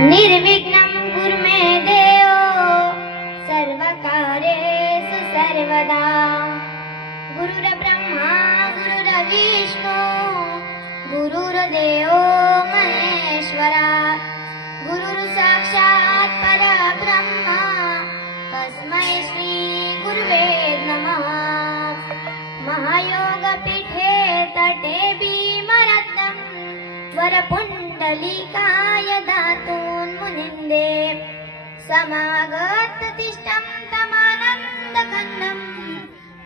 निर्विघ्नं कुरु मे देव सर्वकार्येषु सर्वदा। गुरुर्ब्रह्मा गुरुर्विष्णु गुरुर्देवो महेश्वरा। गुरुर्साक्षात् परब्रह्म तस्मै श्री गुरुवे नमः। महायोगपीठे तटे भीमरत्नं वरपुण्डलिकाय दातून्मुनिन्दे। समागततिष्ठं तमानन्दकन्दं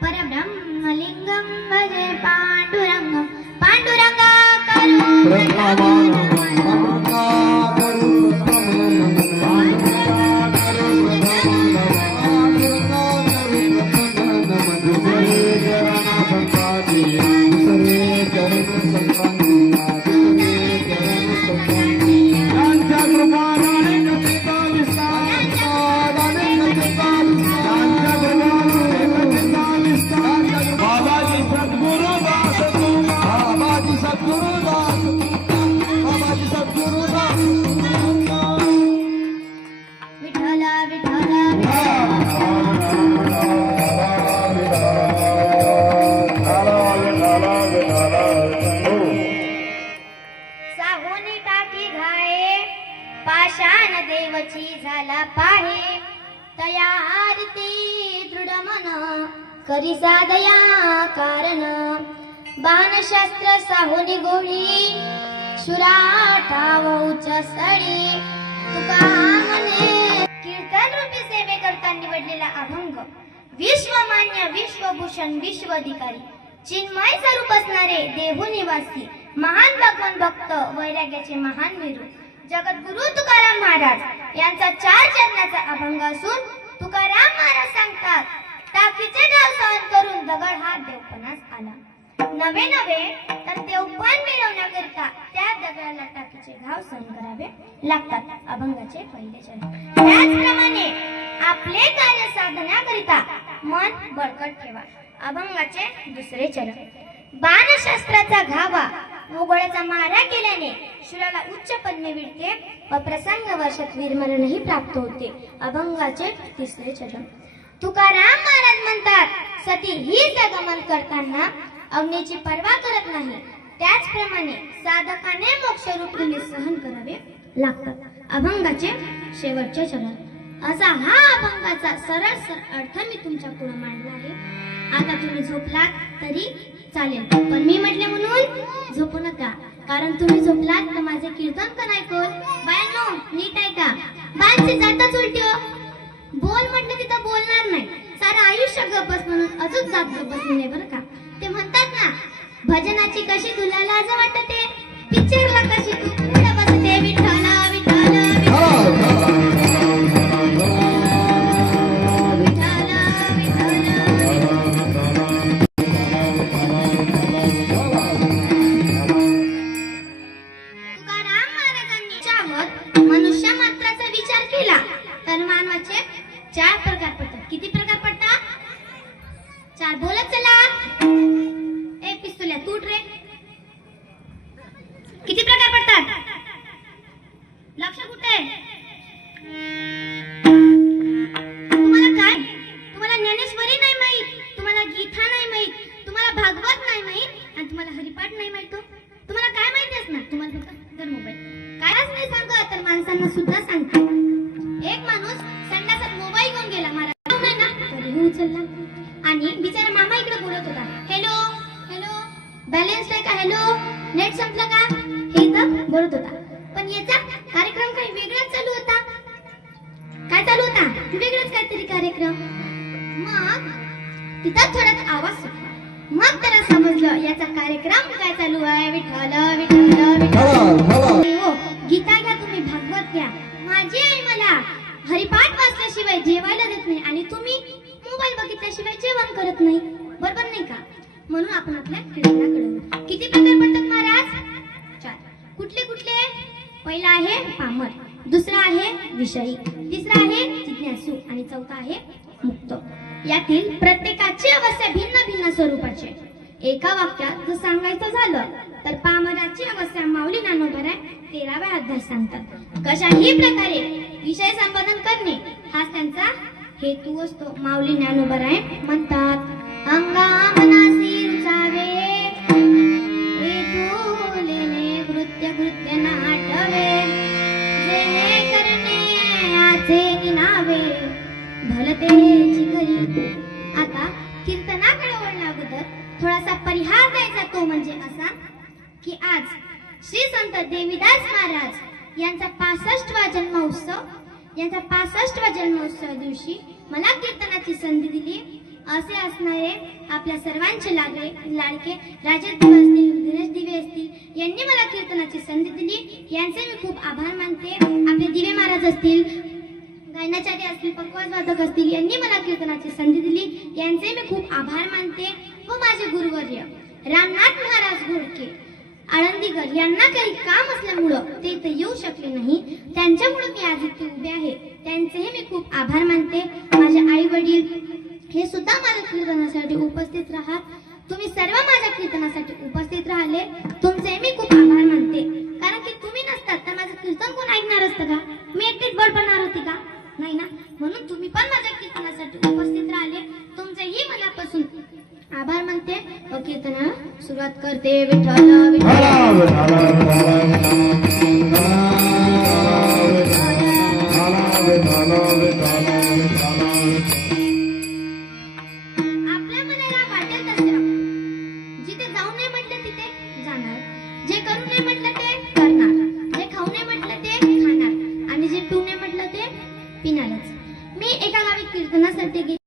परब्रह्मलिङ्गं भजे पाण्डुरङ्गं। पाण्डुरङ्गा पाषाण देवची झाला पाहे। तया आरती दृढ मन करी साधया कारण। बाणशास्त्र साहोनी गोळी शुराठाव उच्च स्थळी। तुका मने कीर्तन रूपी सेवे करता निवडलेला अभंग विश्वमान्य विश्वभूषण विश्वाधिकारी चिन्मय स्वरूप असणारे देहू निवासी महान भगवान भक्त वैराग्याचे महान विरू जगद्गुरु तुकाराम महाराज यांचा 4 चरणाचा अभंग असून तुकाराम महाराज सांगतात, टाकीचे घाव सहन करून दगड हा देवपणास आला। नवे तर देवपण मिळवण्याकरिता त्या दगडाला टाकीचे घाव सहन करावे लागतात। अभंगाचे पहिले चरण। त्याचप्रमाणे आपले कार्य साधण्याकरिता मन बळकट ठेवा। अभंगाचे दुसरे चरण। बाणशास्त्राचा घावा मोगळ्याचा मारा केल्याने शूराला उच्च पद्मे मिळते व प्रसंग वर्षात वीरमरणही प्राप्त होते। अभंगाचे तिसरे चरण। तुकाराम महाराज म्हणतात, सती ही गमन करताना अग्नीची पर्वा करत नाही, त्याचप्रमाणे साधकाने मोक्षरूप सहन करावे लागतात। अभंगाचे शेवटचे चरण। असा हा अभंगाचा सरळ अर्थ मी तुमच्या पुढे मांडला आहे। आता तुम्ही झोपलात तरी चालेल, पण मी म्हटले म्हणून झोपू नका, कारण तुम्ही झोपलात तर माझे कीर्तन पण ऐकून बायांनो नीट ऐका। बायांची जातच उलटी हो। बोल म्हटलं तिथं बोलणार नाही, सारं आयुष्य गप्पच म्हणून अजून जात गप्पच नाही बरं का। ते म्हणतात ना, भजनाची कशी तुला लाज वाटते, पिक्चरला कशी तू पुढे बसते। विठ्ठला विठ्ठला मनुष्य मात्राचा विचार केला तर मानवाचे 4 प्रकार पडतात। किती प्रकार पडतात? 4 बोलत चला। एक पिस्तुल्या तूट रे। किती प्रकार पडतात? लक्ष कुठे? तुम्हाला काय? तुम्हाला ज्ञानेश्वरी नाही माहित, तुम्हाला गीता नाही माहित, तुम्हाला भागवत नाही माहित आणि तुम्हाला हरिपाठ नाही माहित। तुम्हाला काय माहिती असणार? तुम्हाला फक्त तर मोबाईल कायच नाही सांगत तर माणसांना सुद्धा सांगते। एक माणूस संडासात मोबाईल घेऊन गेला, महाराज नाही ना तरीही उचलला आणि बिचारा मामा इकडे बोलत होता, हॅलो हॅलो बॅलन्स आहे का, हॅलो नेट संपलं का, हे इथं बोलत होता। पण याचा कार्यक्रम काही वेगळाच चालू होता। काय चालू होता? वेगळाच काहीतरी कार्यक्रम। मग तिथं थोडाच आवाज सुटला, मग त्याला समजलं याचा कार्यक्रम काय चालू आहे। विठ्ठल विठ्ठल विठ्ठल गीता घ्या तुम्ही, भागवत घ्या, माझी आई मला हरिपाठ वाचल्याशिवाय जेवायला देत नाही आणि तुम्ही मोबाईल बघितल्याशिवाय जेवण करत नाही, बरोबर नाही का? म्हणून आपण आपल्या खेळाला कळवू। किती प्रकार पडतात महाराज? 4। कुठले कुठले? पहिला आहे पामर, दुसरा आहे विषयी, तिसरा आहे जिज्ञासू आणि चौथा आहे मुक्त। यातील प्रत्येकाची अवस्था भिन्न भिन्न स्वरूपाची। एका वाक्यात जर सांगायचं झालं तर अल्पामराची अवस्था माऊली ज्ञानोबराय 13व्या अध्याय सांगतात. कशाही प्रकारे विषय संपादन करणे हाच त्यांचा हेतू असतो. माऊली ज्ञानोबराय म्हणतात, अंगामनासी रुचावे लेने कृत्य कृत्य नाटवे जेणे करणे आचे निनावे भलते चिकरी. आता कीर्तनाकडे वळण्या अगोदर थोडासा परिहार द्यायचा, तो म्हणजे असा की आज श्री संत देवीदास महाराज यांचा 65वा जन्मोत्सव दिवशी मला कीर्तनाची संधी दिली. असे असणारे आपल्या सर्वांचे लाडके राजदेव असतील, दिनेश दिवे असतील यांनी मला कीर्तनाची संधी दिली. यांचे मी खूप आभार मानते. आपले दिवे महाराज असतील, गायनाचार्य असतील, पकवाजवादक असतील यांनी मला कीर्तनाची संधी दिली. यांचे मी खूप आभार मानते. व माझे गुरुवर्य रामनाथ महाराज घोडके आळंदीकर यांना काही काम असल्यामुळं ते इथे येऊ शकले नाही. त्यांच्यामुळे मी आज इथे उभे आहे. त्यांचेही मी खूप आभार मानते. माझे आई वडील हे सुद्धा माझ्या कीर्तनासाठी उपस्थित राहत. तुम्ही सर्व माझ्या कीर्तनासाठी उपस्थित राहिले. तुमचे मी खूप आभार मानते. कारण की तुम्ही नसतात तर माझं कीर्तन कोण ऐकणार असतं का? मी एकटीच बडबडणार होती का? नाही ना. म्हणून तुम्ही पण माझ्या कीर्तनासाठी उपस्थित राहिले. तुमचेही मनापासून आभार मानते व कीर्तनाला सुरुवात करते. विठ्ठल विठ्ठल